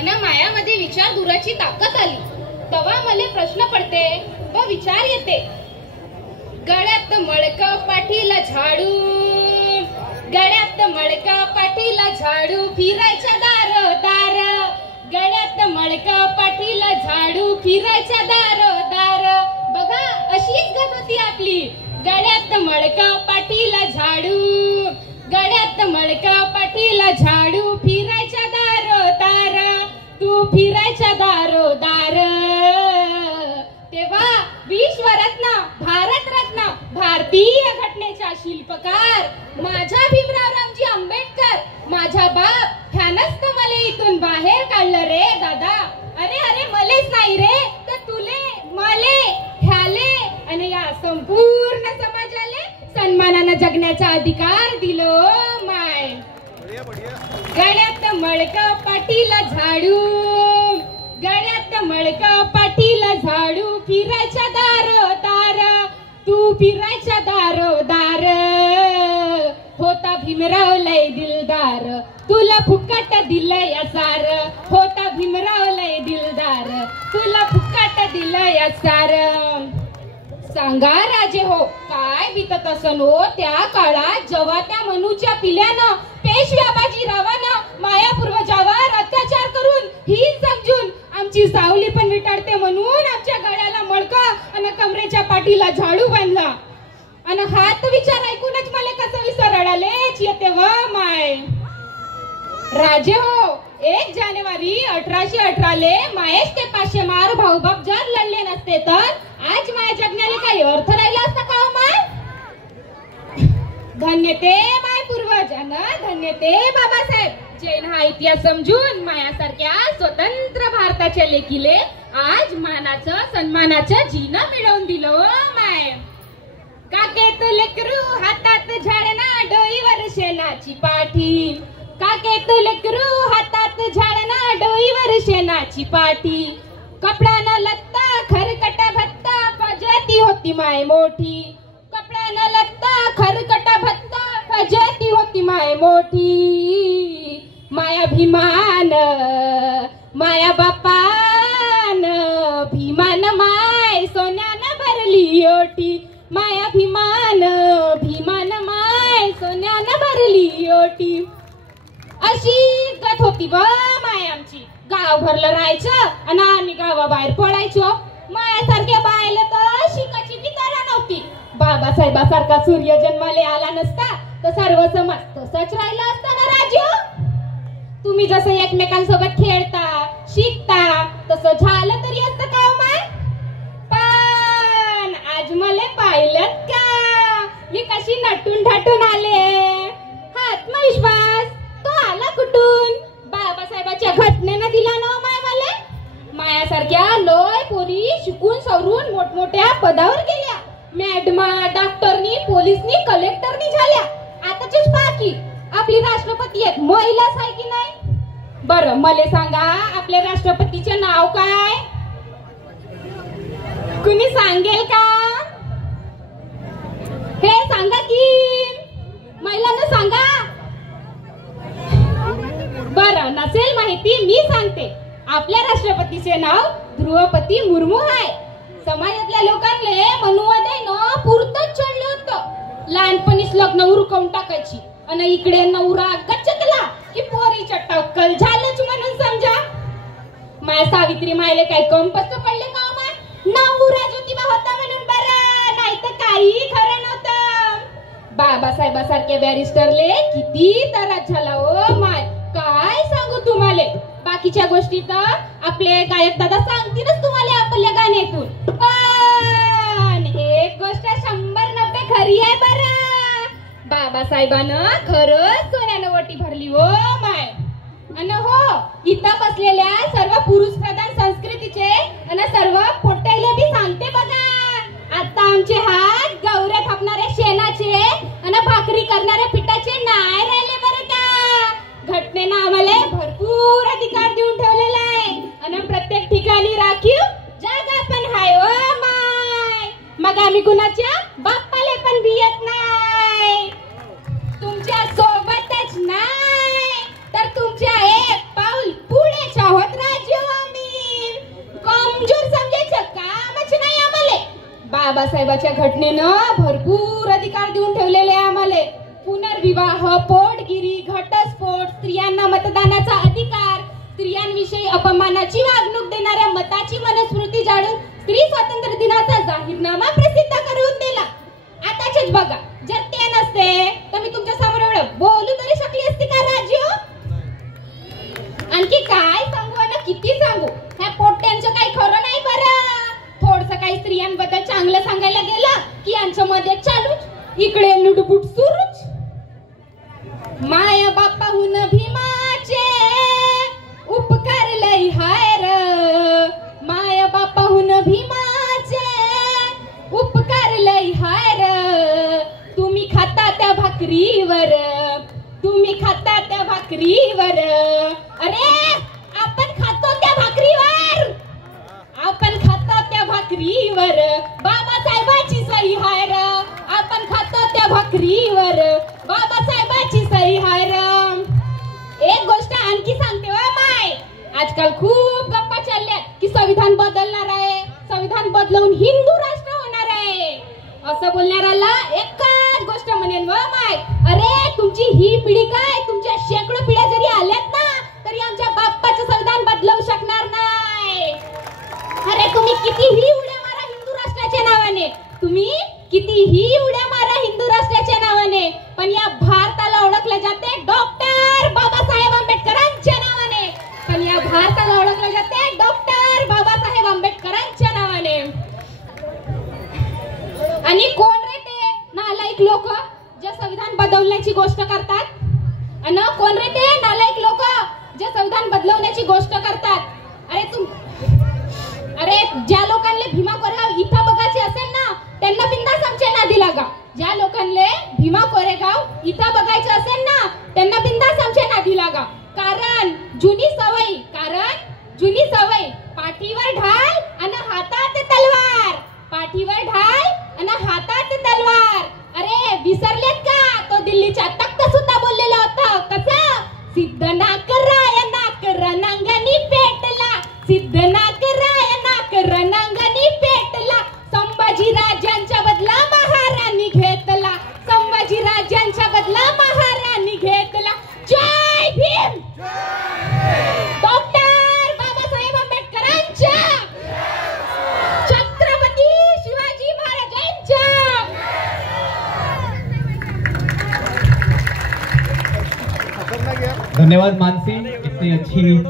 आणि मायामध्ये विचार दुराची ताकद आली. तवा मले प्रश्न पडते व विचार येते. गळ्यात मळक पाठीला झाडू, गळ्यात मळक पाठीला झाडू, फिरायच्या दार दार. गळ्यात मळक पाठीला झाडू, फिरायच्या दार दार. बघा अशीच गत होती आपली. गळ्यात मळक पाठीला झाडू, गळ्यात मळक पाठीला झाडू, फिरायच्या दार दार. तू फिरायच्या दार दार. तेव्हा विश्वरत्न, भारतरत्न, भारतीय घटनेचा शिल्पकार माझा भीमरावरामजी आंबेडकर, माझा बाप ह्यानच तर मला इथून बाहेर काढलं रे दादा. अरे अरे मलेच नाही रे, तर तुले, मले, ह्याले आणि या संपूर्ण समाजाले सन्मानानं जगण्याचा अधिकार दिलो माय. गळ्यात मळक पाठीला झाडू, गळ्यात मळक पाठीला झाडू, फिरायच्या दार दार. तू फिरायच्या दार दार. होता भीमराव लय दिलदार, तुला फुकट दिलंय सार. होता भीमराव लय दिलदार, तुला फुकट दिलंय सार. सांगा राजे हो काय बीतत असन हो त्या काळात, जेव्हा त्या मनूच्या पिल्यानं पेशव्या बाजीरावानं माया पूर्वजावर अत्याचार करून ही समजून आमची सावली पण विटाळते म्हणून आमच्या गळ्याला मळका आणि कमरेच्या पाठीला झाडू बांधला. आणि हात विचार ऐकूनच मला कसं विसरडालेच येते व माय. राजे हो 1 जानेवारी 1818 ले मायेच ते 500 मार भाऊबाप जर लढले नसते तर आज माया जगण्याला काही अर्थ राहिला असता का माय. धन्य ते माय पूर्वज आणि धन्य ते बाबासाहेब, जैन हा इतिहास समजून मायासारख्या स्वतंत्र भारताच्या लेकीले आज मानाचं सन्मानाचं जीनं मिळवून दिलं माय. काकेत लेकरू हातात झाडना, डोईवर शेणाची पाठी. काकेत लेकरू हातात झाडना, डोईवर शेणाची पाठी. कपड्यानं लत्ता खरकटा भत्ता, फजती होती माय मोठी. कपड्यानं लत्ता खरकटा भत्ता, फजती होती माय मोठी. माया भीमान, माया बापान, भीमान माय सोन्यानं भरली ओटी. माया भीमान, भीमान माय सोन्यानं भरली ओटी. अशी गत होती ब माय आमची. गाव भरलं राहायचं आणि आम्ही गावाबाहेर पडायचो. मायासारख्या बायला तर शिकाची बी तरा नव्हती. बाबासाहेबासारखा सूर्य जन्माले आला नसता तर सर्व समाज तसंच राहिला असता ना राजू. तुम्ही जसं एकमेकांसोबत खेळता शिकता तसं झालं तरी असतं का माय. पण आज मला पाहिलं का मी कशी नटून ढाटून आले. हा आत्मविश्वास तो आला कुठून. बाबासाहेबाच्या घटनेनं दिला ना माय मला. मायासारख्या लोय पोरी शिकून सवरून मोठमोठ्या पदावर गेल्या. मॅडमा, डॉक्टरनी, पोलिसनी, कलेक्टरनी झाल्या. आताचीच बाकी आपली राष्ट्रपती एक महिलाच आहे की नाही. बरं मला सांगा आपल्या राष्ट्रपतीचे नाव काय. कुणी सांगेल का. हे सांगा की महिलांना सांगा. बरं नसेल माहिती मी सांगते. आपल्या राष्ट्रपतीचे नाव द्रौपदी मुर्मू आहे. समाजातल्या लोकांना मनुवादे न पुरतच चढलं होतं. लहानपणीच लग्न उरकवून टाकायची आणि इकडे नवरा गच्चकला की पोरीच्या टक्कल झालंच म्हणून समजा. माया सावित्री मायले काय कम पस्त पडले का माय. नवरा ज्योतिबा होता म्हणून बरं, नाही तर काही खरं नव्हतं. बाबासाहेबासारख्या बॅरिस्टरले किती त्रास झाला ओ माय. काय सांगू तुम्हाला. बाकीच्या गोष्टी तर आपले गायक दादा सांगतीलच तुम्हाला आपल्या गाण्यातून. पण एक गोष्ट 100-90 खरी आहे बरं. बाबासाहेबानं खरंच सोन्यानं ओटी भरली हो माय. आणि हो इथं बसलेल्या सर्व पुरुष प्रधान संस्कृतीचे आणि सर्व पोट्याला बी सांगते बघा. आता आमचे हात गौऱ्या थापणाऱ्या शेणाचे आणि भाकरी करणाऱ्या पिठाचे नाही राहिले बरं का. घटनेनं आम्हाला भरपूर अधिकार देऊन ठेवलेला आहे आणि प्रत्येक ठिकाणी राखीव जागा पण हाय ओ माय. मग आम्ही कुणाच्या बाप्पाले पण भियत नाही. तुमच्या सोबतच नाही तर तुमच्या एक पाऊल पुढे चाहत बाबासाहेबाच्या घटनेनं भरपूर अधिकार देऊन ठेवलेले आहे आम्हाला. पुनर्विवाह, पोटगिरी, घटस्फोट, स्त्रियांना मतदानाचा अधिकार, स्त्रियांविषयी अपमानाची वागणूक देणाऱ्या मताची मनस्मृती जाणून स्त्री स्वातंत्र्य दिनाचा जाहीरनामा प्रसिद्ध करून दिला. आताच बघा, जर ते नसते तर मी तुमच्या समोर एवढं बोलू तरी शकली असती का राजू? आणखी काय सांगू ना, किती सांगू, ह्या पोट्ट्यांचं काही खरं नाही बरं. थोडस काही स्त्रियांबद्दल चांगलं सांगायला गेलं की यांच्यामध्ये चालूच, इकडे लुडबुड सुरूच. माय बापाहून भीमाचे उपकार लई हाय र, माय बापाहून भीमाचे उपकार लई हाय र. तुम्ही खाता त्या भाकरीवर, तुम्ही खाता त्या भाकरीवर. अरे आपण खातो त्या भाकरीवर, आपण खातो त्या भाकरीवर. बाबासाहेबाची सही हाय र, आपण खातो त्या भाकरीवर. बाबासाहेबाची सही हाय र. एक गोष्ट आणखी सांगते वा माय, आजकाल खूप गप्पा चालल्या की संविधान बदलणार आहे, संविधान बदलवून हिंदू राष्ट्र होणार आहे. असं बोलणाऱ्याला एकच गोष्ट म्हणेन व माय, अरे तुमची ही पिढी काय, तुमच्या शेकडो पिढ्या जरी आल्यात ना तरी आमच्या बाप्पाचं संविधान बदलवू शकणार नाही. अरे तुम्ही कितीही उड्या मारा हिंदू राष्ट्राच्या नावाने, तुम्ही कितीही उड्या मारा हिंदू राष्ट्राच्या नावाने, पण या भारताला ओळखले जाते डॉक्टर बाबासाहेब आंबेडकरांच्या नावाने. पण या भारताला ओळखले जाते डॉक्टर बाबासाहेब आंबेडकरांच्या नावाने. आणि कोण रे ते नालायक लोक जे संविधान बदलण्याची गोष्ट करतात? आणि कोण रे ते नालायक लोक जे संविधान बदलवण्याची गोष्ट करतात? अरे ज्या लोकांना भीमा कोरेगाव इथं बघायचे असेल ना त्यांना बिंदास आमच्या नादी लागा. ज्या लोकांना भीमा कोरेगाव इथं बघायचं असेल ना त्यांना बिंदास आमच्या नादी लागा. कारण जुनी सवय, पाठीवर ढाल आणि हातात तलवार, पाठीवर ढाल आणि हातात तलवार. अरे विसरलेत का? तो दिल्लीच्या तख्त सुद्धा बोललेला होता. कसं? सिद्ध नाकराय नाक रणांगणी पेटला, सिद्ध नाकराय नाक रणांगणी पेटला. संभाजी राजांच्या बदला महाराणी घेतला, संभाजी राजांच्या बदला महाराणी घेतला. जय भीम. डॉक्टर बाबासाहेब आंबेडकरांच्या, छत्रपती शिवाजी महाराजांच्या. धन्यवाद मानसी, इतनी अच्छी